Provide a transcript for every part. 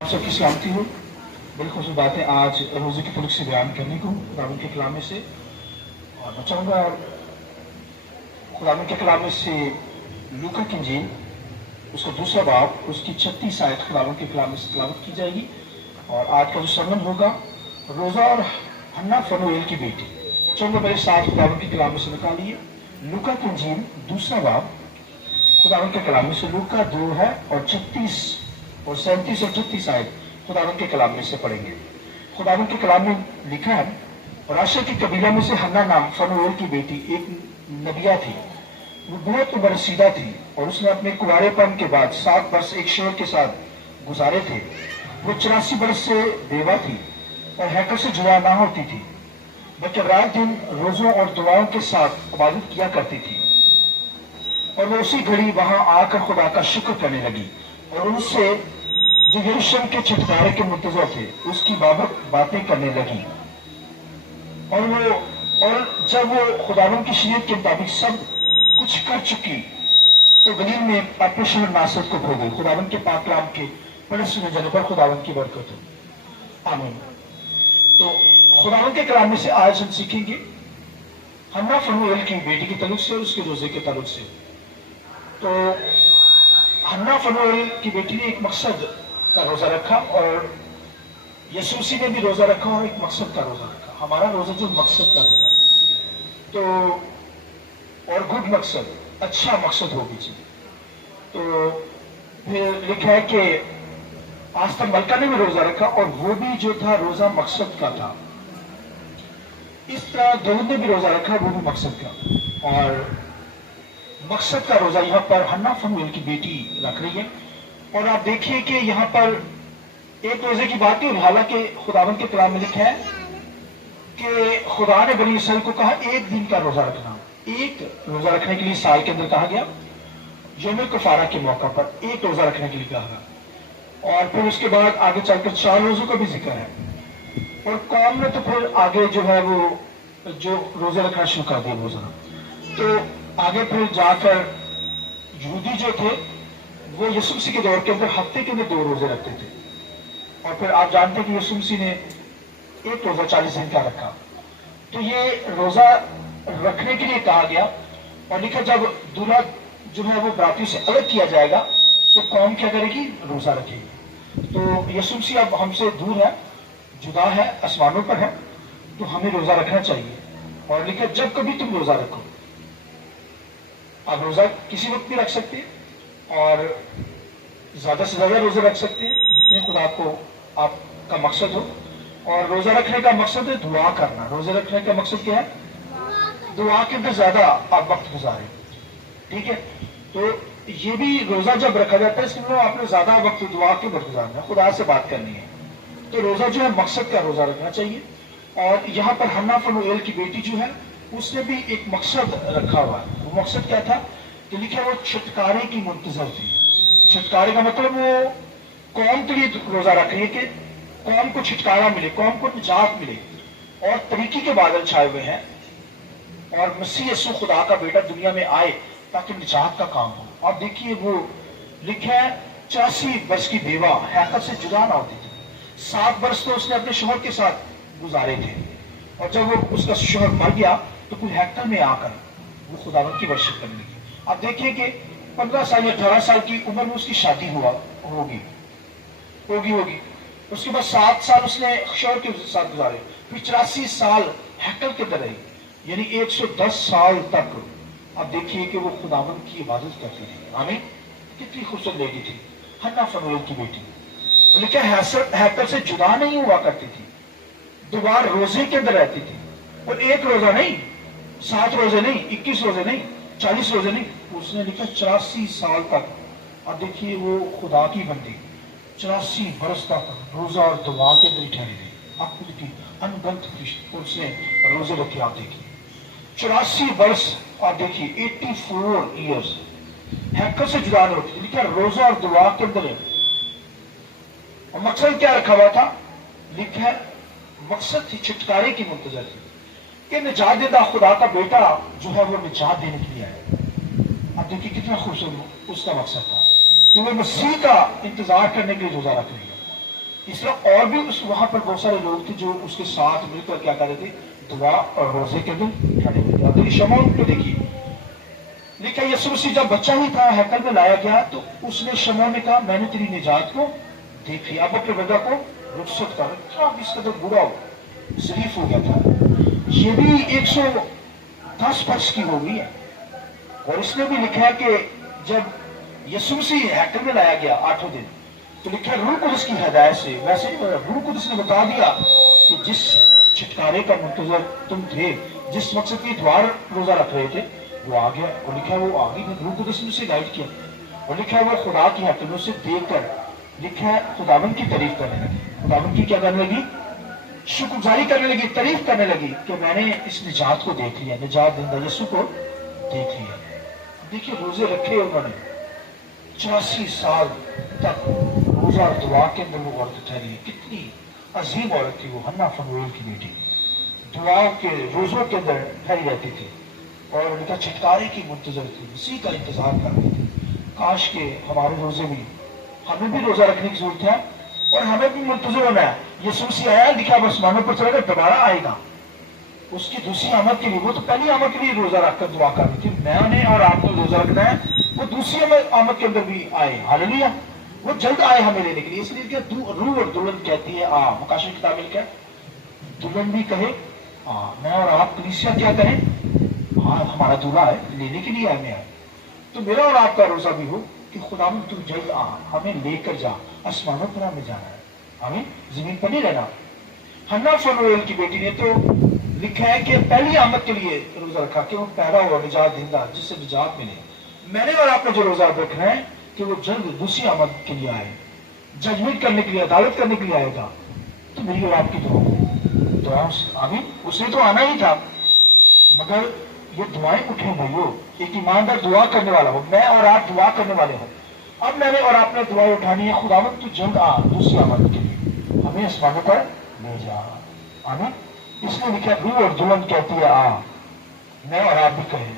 सबकी सलामती हो। बड़ी खुशी बात है आज रोज़े के तलुक से बयान करने को खुदावंद के कलाम में से, और मैं चाहूँगा खुदावंद के कलाम में से लूका की इंजील उसका दूसरा बाब उसकी 36 आयत खुदावंद के कलाम में से तिलावत की जाएगी। और आज का जो सरमन होगा रोज़ा और हन्ना फनूएल की बेटी। चाहूँगा मेरे साथ खुदावंद के कलाम में से निकालिए लूका की इंजील दूसरा बाब खुदावंद के कलाम में से। लूका 2 है और 36 और 37 और 38 आयत खुदावंद के कलाम में से पढ़ेंगे। खुदावंद के कलाम में लिखा है, और आशर की कबीला में से हन्ना नाम फनूएल की बेटी एक नबिया थी। वो बहुत बरसीदा थी और उसने अपने कुंवारेपन के बाद 7 वर्ष एक शोहर के साथ गुजारे थे। वो 84 वर्ष से बेवा थी और हैकर से जुड़ा ना होती थी, बल्कि रात दिन रोजों और दुआओं के साथ इबादत किया करती थी। और वो उसी घड़ी वहां आकर खुदा का शुक्र करने लगी और उनसे जो यरूशलेम के छुटकारे के मुंतजर थे उसकी बाबत बातें करने लगी। और जब वो खुदावंद की शरीयत के मुताबिक सब कुछ कर चुकी तो गलील में अपने शहर नासरत को खो गई। खुदावंद के पाक कलाम के बड़े सुने जाने पर खुदावंद की बरकत हो, आमीन। तो खुदावंद के कलाम में से आज हम सीखेंगे हन्ना फनूएल की बेटी के ताल्लुक से और उसके रोजे के ताल्लुक से। तो हन्ना फनूएल की बेटी ने एक मकसद का रोजा रखा और यसूसी ने भी रोजा रखा और एक मकसद का रोजा रखा। हमारा रोजा जो मकसद का रोजा है, तो और गुड मकसद, अच्छा मकसद हो भी चाहिए। तो फिर लिखा है कि आस्था मलका ने भी रोजा रखा और वो भी जो था रोजा मकसद का था। इस तरह दाऊद ने भी रोजा रखा, वो भी मकसद का। और मकसद का रोजा यहाँ पर हन्ना फनूएल की बेटी रख रही है। और आप देखिए कि यहाँ पर एक रोजे की बात है, हालांकि खुदावंद के कलाम में लिखा है कि खुदा ने बनी इसराइल को कहा एक दिन का रोजा रखना। एक रोजा रखने के लिए साल के अंदर कहा गया, यौम कफारा के मौका पर एक रोजा रखने के लिए कहा गया। और फिर उसके बाद आगे चलकर 4 रोजों का भी जिक्र है। और कौम ने तो फिर आगे जो है वो जो रोजे रखना शुरू कर दिया रोजा। तो आगे फिर जाकर यहूदी जो थे वो यीशु मसीह के दौर के अंदर हफ्ते के अंदर 2 रोजे रखते थे। और फिर आप जानते हैं कि यीशु मसीह ने एक रोजा 40 दिन का रखा। तो ये रोजा रखने के लिए कहा गया। और लिखा जब दूल्हा जो है वो बरातियों से अलग किया जाएगा तो कौम क्या करेगी, रोजा रखेगी। तो यीशु मसीह अब हमसे दूर है, जुदा है, आसमानों पर है, तो हमें रोजा रखना चाहिए। और लिखा जब कभी तुम रोजा रखो, आप रोजा किसी वक्त भी रख सकते हैं और ज्यादा से ज्यादा रोजा रख सकते हैं जितने खुदा को आपका मकसद हो। और रोजा रखने का मकसद है दुआ करना। रोजा रखने का मकसद क्या है, दुआ के अंदर ज्यादा आप वक्त गुजारें, ठीक है। तो ये भी रोजा जब रखा जाता है इसमें आपने ज्यादा वक्त दुआ के अंदर गुजारना, खुदा से बात करनी है। तो रोजा जो है मकसद का रोजा रखना चाहिए। और यहाँ पर हन्ना फनूएल की बेटी जो है उसने भी एक मकसद रखा हुआ है। वो मकसद क्या था कि लिखा वो छुटकारे की मुंतजर थी। छुटकारे का मतलब वो कौम के लिए रोजा रख रही है कि कौम को छुटकारा मिले, कौम को निजात मिले। और तरीके के बादल छाए हुए हैं और मसीह यीशु खुदा का बेटा दुनिया में आए ताकि निजात का काम हो। आप देखिए वो लिखा है 84 वर्ष की बेवा हैकल से जुदा ना होती थी। 7 वर्ष तो उसने अपने शोहर के साथ गुजारे थे। और जब वो उसका शोहर मर गया तो फिर हैकल में आकर वो खुदावंद की वर्शिप करने लगी। आप देखिए कि 15 साल या 18 साल की उम्र में उसकी शादी होगी। उसके बाद 7 साल उसने शोहर के साथ गुजारे, फिर 84 साल हैकल के अंदर रही, यानी 110 साल तक। आप देखिए कि वो खुदावंद की इबादत करती थी। आमीन। कितनी खूबसूरत लेडी थी हन्ना फनूएल की बेटी। लेकिन हैकल से जुदा नहीं हुआ करती थी, दोबारा रोजे के अंदर रहती थी। और एक रोजा नहीं, 7 रोजे नहीं, 21 रोजे नहीं, 40 रोजे नहीं, उसने लिखा 84 साल तक। अब देखिए वो खुदा की बंदी 84 बरस तक रोजा और दुआ के अंदर ठहरी रही। आपको देखिए अनगंत उसने रोजे रखे। आप देखिए 84 वर्ष, आप देखिए 84 ईयर्स हैकल से जुदा नहीं होती। लिखा रोजा और दुआ के अंदर। और मकसद क्या रखा हुआ था, लिखा है मकसद थी छुटकारे की मुंतजर थी कि निजात देता खुदा का बेटा जो है वो निजात देने के लिए आया। अब देखिए कितना खूबसूरत उसका मकसद था कि वो मसीह का इंतजार करने के लिए रोजा रख रही है। इस तरह और भी उस वहां पर बहुत सारे लोग थे जो उसके साथ मिलकर क्या कर रहे थे, दुआ और रोजे के दिन खड़े हुए थे। तो शमौन को देखिए, लिखा यीशु मसीह जब बच्चा ही था हैकल में लाया गया तो उसने शमौन ने कहा मैंने तेरी निजात को देख लिया, अब अपने बेटा को रुखसत कर। क्या इस कदर बुरा हो, शरीफ हो गया था। ये भी 110 वर्ष की हो गई है। और इसने भी लिखा है कि जब यीशु मसीह हैकल में लाया गया 8वें दिन, तो लिखा है रूह कुदस की हिदायत से, वैसे रूह कुदस ने बता दिया कि जिस छुटकारे का मुंतजर तुम थे, जिस मकसद की द्वार रोजा रख रहे थे, वो आ गया। और लिखा है वो आ गई, रूह कुदस ने उसे गाइड किया। और लिखा है वो खुदा की हकीमत से देखकर, लिखा है खुदावन की तारीफ करने लगी। खुदावन की क्या करने लगी, शुक्रगुजारी करने लगी, तारीफ करने लगी कि मैंने इस निजात को देख लिया, निजात देंदा यीशु को देख लिया। देखिए रोजे रखे उन्होंने 84 साल तक रोजा और दुआ के अंदर वो औरत ठहरी। कितनी अजीम औरत थी वो, हन्ना फनूएल की बेटी, दुआओं के रोजों के अंदर ठहरी रहती थी और उनका छुटकारे की मुंतजर थी, इसी का इंतजार कर रही थी। काश के हमारे रोजे भी, हमें भी रोजा रखने की जरूरत है और हमें भी मुंतजर होना है। यीशु मसीह आया, लिखा आसमानों पर चलेगा, दोबारा आएगा उसकी दूसरी आमद के लिए। वो तो पहली आमद के लिए रोजा रखकर दुआ कर रही थी, मैंने और आपको रोजा रखना है, वो दूसरी आमद के अंदर भी आए। हालेलुया, वो जल्द आए हमें लेने के लिए। इसलिए क्या रूह और दुल्हन कहती है आ, मुकाशिफ किताब में लिखा है दुल्हन भी कहे आ, मैं और आप कलीसिया क्या कहें, हाँ हमारा दूल्हा है, लेने के लिए आए मैं आए। तो मेरा और आपका रोजा भी हो कि खुदा तू जल्द आ, हमें लेकर जा, आसमानों पर हमें जाना है, हमें जमीन पर नहीं रहना। हन्ना फनूएल की बेटी ने तो लिखा है कि पहली आमद के लिए रोजा रखा कि वो पैदा हुआ निजात देंदा, जिससे निजात मिले। मैंने और आपने जो रोजा रखना है कि वो जल्द दूसरी आमद के लिए आए, जजमेंट करने के लिए, अदालत करने के लिए आएगा। तो मेरी और आपकी दुआ अभी उसने तो आना ही था, मगर ये दुआएं उठे भाइयों, एक ईमानदार दुआ करने वाला हो, मैं और आप दुआ करने वाले हो। अब मैंने और आपने दुआएं उठानी है, खुदावंद तू जल्द आ दूसरी आमद के लिए, हमें आसमानों पर ले जा। आमीन। इसलिए लिखा रूह और दुल्हन कहती है आ, मैं और आप भी कहें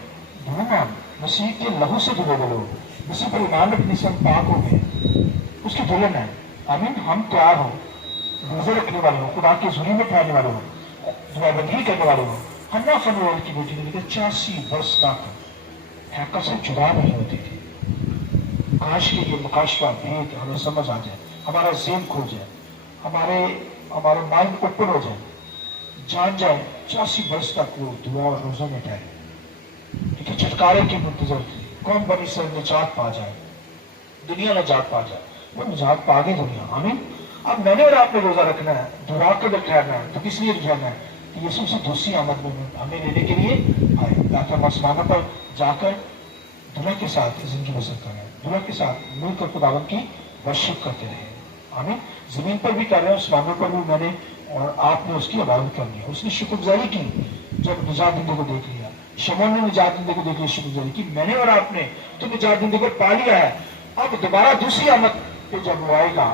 दुल्हन मसीह के लहू से धुले हुए लोग, मसीह पर ईमान रखने से हम पाक हो गए, उसकी दुल्हन है। आमीन। हम तैयार हो, रोजे रखने वाले हो, खुदा की हुजूरी में ठहरने वाले हो, दुआबंदी करने वाले हो। हन्ना फनूएल की बेटी ने लिखा 84 वर्ष तक हैकल से जुदा नहीं होती थी। काश के ये मुकाशवा भेद हमें समझ आ जाए, हमारा ज़हन खो जाए, हमारा माइंड ओपन हो जाए, जान जाए 84 वर्ष तक वो दुआ और रोजों में ठहरे। ठीक है, छुटकारे की मुंतजर थी, कौन बनी सर निजात पा जाए, दुनिया निजात पा जाए, वो निजात पा गई दुनिया। आमीन। अब मैंने और आपने रोजा रखना है, दुआ के अंदर ठहरना है, तो किस लिए ठहरना है कि यीशु से दूसरी आमद में हमें लेने के लिए आए, ताकि हम आसमानों पर जाकर दुल्हा के साथ जिंदगी बसर करें, दुल्हा के साथ मिलकर खुदावंद की वर्शिप करते रहे। आमीन। जमीन पर भी कर रहे हैं, आसमानों पर भी मैंने और आपने उसकी इबादत करनी है। उसने शुक्रगुजारी की जब निजात देंदे को देख लिया, शमौन ने निजात देंदे को देख लिया, शुक्रगुजारी की मैंने और आपने तो निजात देंदे को पा लिया है। अब दोबारा दूसरी आमद पे जब वो आएगा,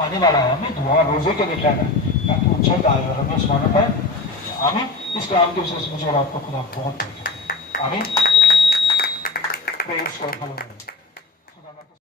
आने वाला है, हमें दुआ रोजे के लिए रहना है ताकि वो जल्द आए और हमें आसमानों पर। आमीन। इस काम के विषय से मुझे और आपको खुदा बहुत आमीन। Praise God.